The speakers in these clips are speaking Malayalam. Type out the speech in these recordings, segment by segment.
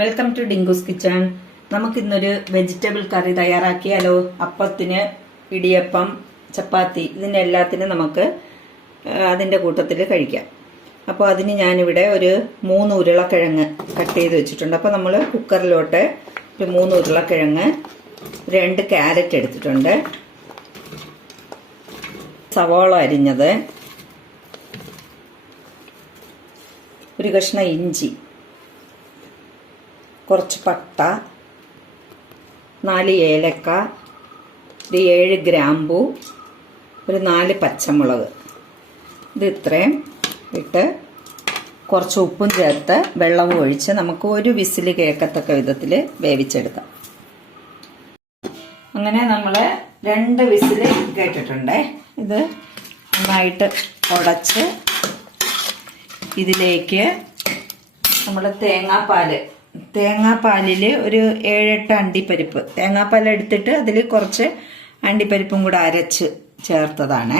വെൽക്കം ടു ഡിങ്കുസ് കിച്ചൺ നമുക്കിന്നൊരു വെജിറ്റബിൾ കറി തയ്യാറാക്കിയാലോ? അപ്പത്തിന് ഇടിയപ്പം ചപ്പാത്തി ഇതിന്റെ എല്ലാത്തിനും നമുക്ക് അതിന്റെ കൂട്ടത്തിൽ കഴിക്കാം. അപ്പോൾ അതിന് ഞാനിവിടെ ഒരു മൂന്ന് ഉരുളക്കിഴങ്ങ് കട്ട് ചെയ്ത് വെച്ചിട്ടുണ്ട്. അപ്പോൾ നമ്മൾ കുക്കറിലോട്ട് ഒരു മൂന്ന് ഉരുളക്കിഴങ്ങ് രണ്ട് ക്യാരറ്റ് എടുത്തിട്ടുണ്ട്. സവോള അരിഞ്ഞത്. ഒരു കഷ്ണം ഇഞ്ചി. കുറച്ച് പട്ട നാല് ഏലക്ക ഒരു ഏഴ് ഗ്രാമ്പു ഒരു നാല് പച്ചമുളക്. ഇത് ഇത്രയും ഇട്ട് കുറച്ച് ഉപ്പും ചേർത്ത് വെള്ളവും ഒഴിച്ച് നമുക്ക് ഒരു വിസിൽ കേൾക്കത്തക്ക വിധത്തിൽ വേവിച്ചെടുക്കാം. അങ്ങനെ നമ്മൾ രണ്ട് വിസിൽ കേട്ടിട്ടുണ്ട്. ഇത് നന്നായിട്ട് ഉടച്ച് ഇതിലേക്ക് നമ്മൾ തേങ്ങാപ്പാൽ തേങ്ങാപ്പാലിൽ ഒരു ഏഴെട്ട് അണ്ടിപ്പരിപ്പ്. തേങ്ങാപ്പാൽ എടുത്തിട്ട് അതിൽ കുറച്ച് അണ്ടിപ്പരിപ്പും കൂടെ അരച്ച് ചേർത്തതാണ്.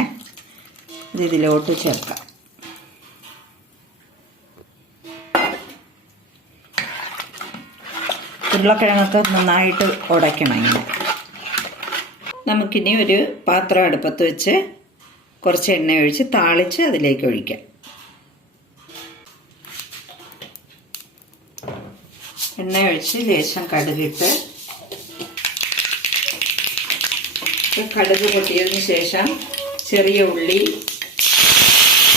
ഇത് ഇതിലോട്ട് ചേർക്കാം. ഉരുളക്കിഴങ്ങൊക്കെ നന്നായിട്ട് ഉടയ്ക്കണം ഇങ്ങനെ. നമുക്കിനി ഒരു പാത്രം അടുപ്പത്ത് വെച്ച് കുറച്ച് എണ്ണ ഒഴിച്ച് താളിച്ച് അതിലേക്ക് ഒഴിക്കാം. എണ്ണ ഒഴിച്ച് ലേശം കടുകിട്ട് കടുക് പൊട്ടിയതിന് ശേഷം ചെറിയ ഉള്ളി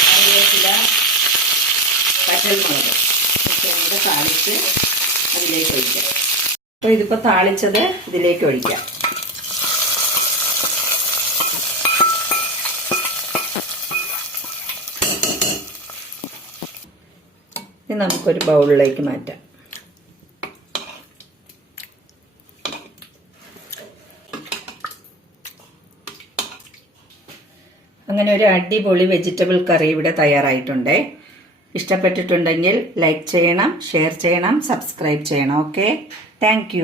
കറിവേപ്പില പച്ചമുളക് ഒക്കെ കൂടെ താളിച്ച് അതിലേക്ക് ഒഴിക്കാം. അപ്പോൾ ഇതിപ്പോൾ താളിച്ചത് ഇതിലേക്ക് ഒഴിക്കാം. ഇത് നമുക്കൊരു ബൗളിലേക്ക് മാറ്റാം. അങ്ങനെ ഒരു അടിപൊളി വെജിറ്റബിൾ കറി ഇവിടെ തയ്യാറായിട്ടുണ്ട്. ഇഷ്ടപ്പെട്ടിട്ടുണ്ടെങ്കിൽ ലൈക്ക് ചെയ്യണം ഷെയർ ചെയ്യണം സബ്സ്ക്രൈബ് ചെയ്യണം. ഓക്കെ? താങ്ക്